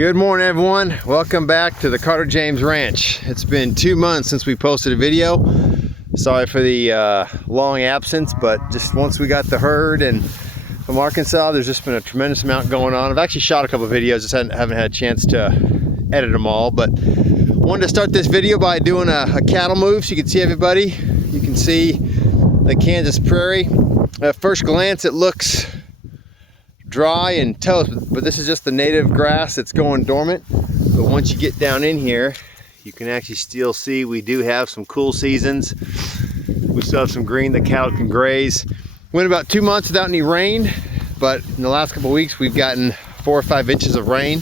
Good morning, everyone. Welcome back to the Carter James Ranch. It's been 2 months since we posted a video. Sorry for the long absence, but just once we got the herd and from Arkansas, there's just been a tremendous amount going on. I've actually shot a couple of videos, just haven't had a chance to edit them all, but wanted to start this video by doing a cattle move so you can see everybody. You can see the Kansas prairie. At first glance, it looks dry and toast, but this is just the native grass that's going dormant. But once you get down in here, you can actually still see we do have some cool seasons. We still have some green that cattle can graze. Went about 2 months without any rain, but in the last couple of weeks we've gotten 4 or 5 inches of rain,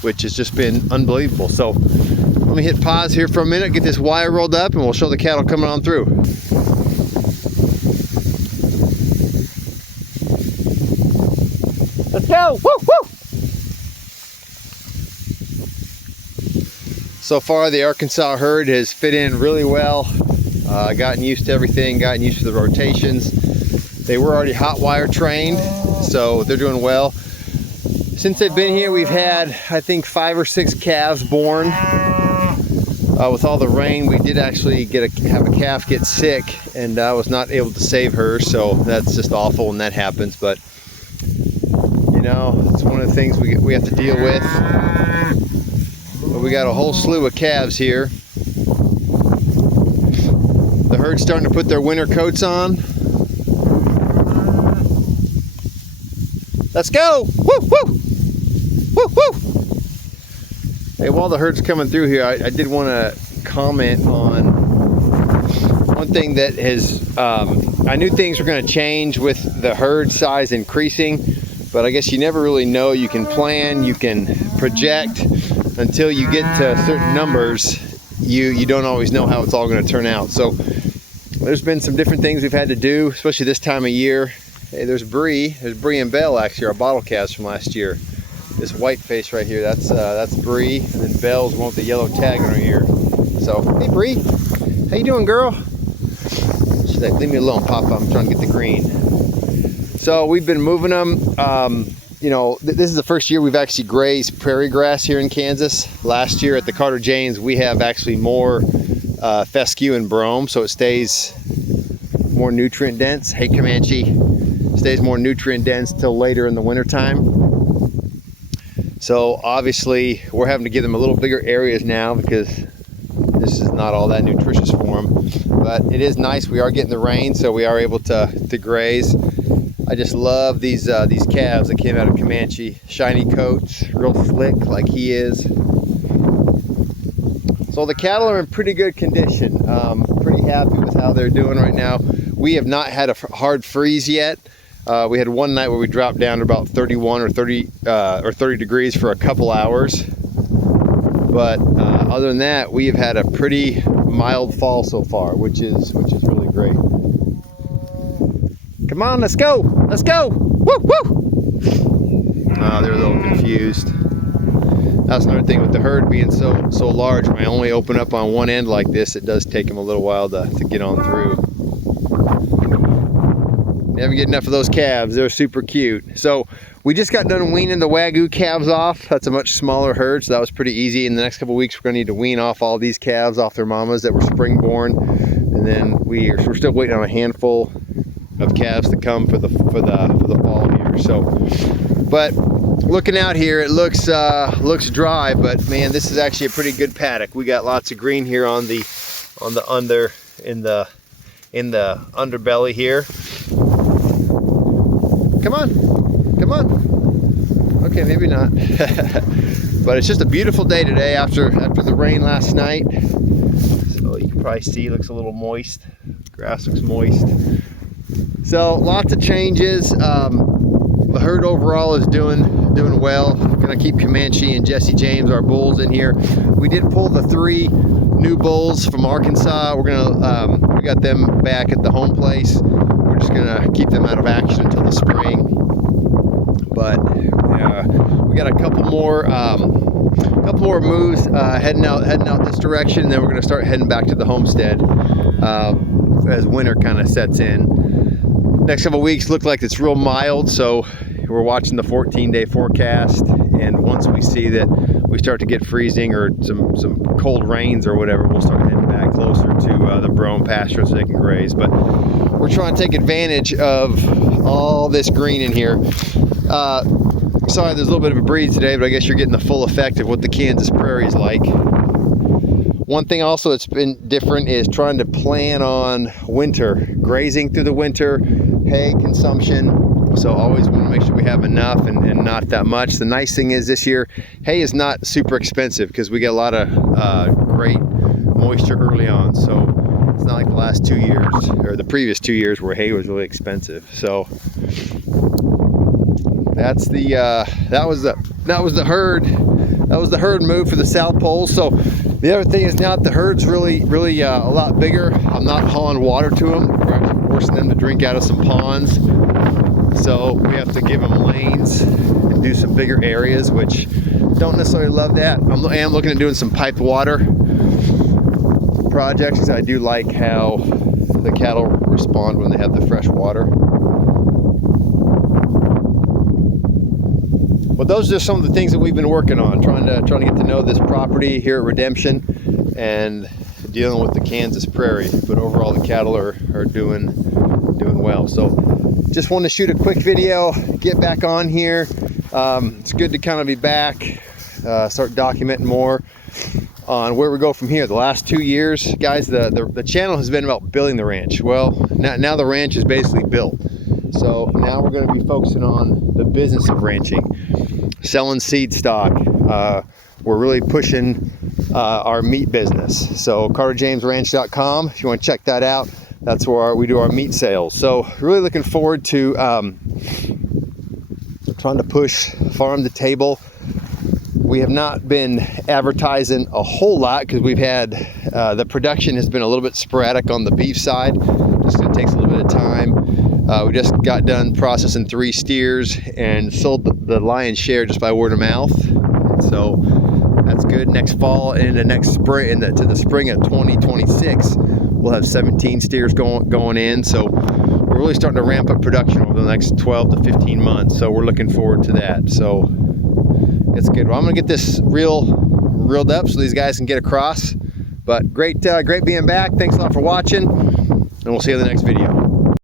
which has just been unbelievable. So let me hit pause here for a minute, get this wire rolled up, and we'll show the cattle coming on through. Let's go! Woo, woo! So far, the Arkansas herd has fit in really well. Gotten used to everything, gotten used to the rotations. They were already hot wire trained, so they're doing well. Since they've been here, we've had, I think, 5 or 6 calves born. With all the rain, we did actually have a calf get sick, and I was not able to save her, so that's just awful when that happens. But you know, it's one of the things we have to deal with. But we got a whole slew of calves here. The herd's starting to put their winter coats on. Let's go! Woo, woo! Woo, woo! Hey, while the herd's coming through here, I did want to comment on one thing that has, I knew things were going to change with the herd size increasing, but I guess you never really know. You can plan, you can project, until you get to certain numbers, you don't always know how it's all going to turn out. So there's been some different things we've had to do, especially this time of year. Hey, there's Bree and Belle, actually, our bottle calves from last year. This white face right here, that's Bree, and then Belle's one with the yellow tag on her ear. So, hey Bree, how you doing, girl? She's like, leave me alone, Papa, I'm trying to get the green. So we've been moving them. You know, this is the first year we've actually grazed prairie grass here in Kansas. Last year at the Carter James, we have actually more fescue and brome, so it stays more nutrient dense. Hey Comanche, stays more nutrient dense till later in the winter time. So obviously we're having to give them a little bigger areas now because this is not all that nutritious for them. But it is nice, we are getting the rain, so we are able to graze. I just love these calves that came out of Comanche. Shiny coats, real slick like he is. So the cattle are in pretty good condition. Pretty happy with how they're doing right now. We have not had a hard freeze yet. We had one night where we dropped down to about 31 or 30 degrees for a couple hours. But other than that, we have had a pretty mild fall so far, which is really great. Come on, let's go! Let's go! Woo, woo! Oh, they're a little confused. That's another thing with the herd being so large. When I only open up on one end like this, it does take them a little while to get on through. Never get enough of those calves. They're super cute. So we just got done weaning the Wagyu calves off. That's a much smaller herd, so that was pretty easy. In the next couple of weeks, we're gonna need to wean off all these calves off their mamas that were spring born, and then we're still waiting on a handful of calves to come for the fall here. So, but looking out here, it looks dry, but man, this is actually a pretty good paddock. We got lots of green here in the underbelly here. Come on. Okay, maybe not. But it's just a beautiful day today after the rain last night. So you can probably see it looks a little moist. Grass looks moist. So lots of changes. The herd overall is doing well. Gonna keep Comanche and Jesse James, our bulls, in here. We did pull the 3 new bulls from Arkansas. We're gonna we got them back at the home place. We're just gonna keep them out of action until the spring. But we got a couple more moves heading out this direction. And then we're gonna start heading back to the homestead as winter kind of sets in. Next couple weeks look like it's real mild, so we're watching the 14-day forecast, and once we see that we start to get freezing or some cold rains or whatever, we'll start heading back closer to the brome pasture so they can graze. But we're trying to take advantage of all this green in here. Sorry, there's a little bit of a breeze today, but I guess you're getting the full effect of what the Kansas prairie is like. One thing also that's been different is trying to plan on winter, grazing through the winter, hay consumption. So always want to make sure we have enough and not that much. The nice thing is this year, hay is not super expensive because we get a lot of great moisture early on. So it's not like the last 2 years or the previous 2 years where hay was really expensive. So that's the that was the herd move for the South Pole. So the other thing is now that the herd's really a lot bigger, I'm not hauling water to them. We're actually forcing them to drink out of some ponds. So we have to give them lanes and do some bigger areas, which don't necessarily love that. I am looking at doing some piped water projects because I do like how the cattle respond when they have the fresh water. But those are just some of the things that we've been working on, trying to get to know this property here at Redemption and dealing with the Kansas prairie. But overall, the cattle are doing well. So just wanted to shoot a quick video, get back on here. It's good to kind of be back, start documenting more on where we go from here. The last 2 years, guys, the channel has been about building the ranch. Well, now the ranch is basically built. So now we're going to be focusing on the business of ranching, selling seed stock. We're really pushing our meat business. So CarterJamesRanch.com, if you want to check that out, that's where we do our meat sales. So really looking forward to trying to push farm to table. We have not been advertising a whole lot because we've had the production has been a little bit sporadic on the beef side. Just it takes a little bit of time. We just got done processing 3 steers and sold the lion's share just by word of mouth. So that's good. Next fall and the next spring, to the spring of 2026, we'll have 17 steers going in. So we're really starting to ramp up production over the next 12 to 15 months. So we're looking forward to that. So it's good. Well, I'm gonna get this reeled up so these guys can get across. But great being back. Thanks a lot for watching, and we'll see you in the next video.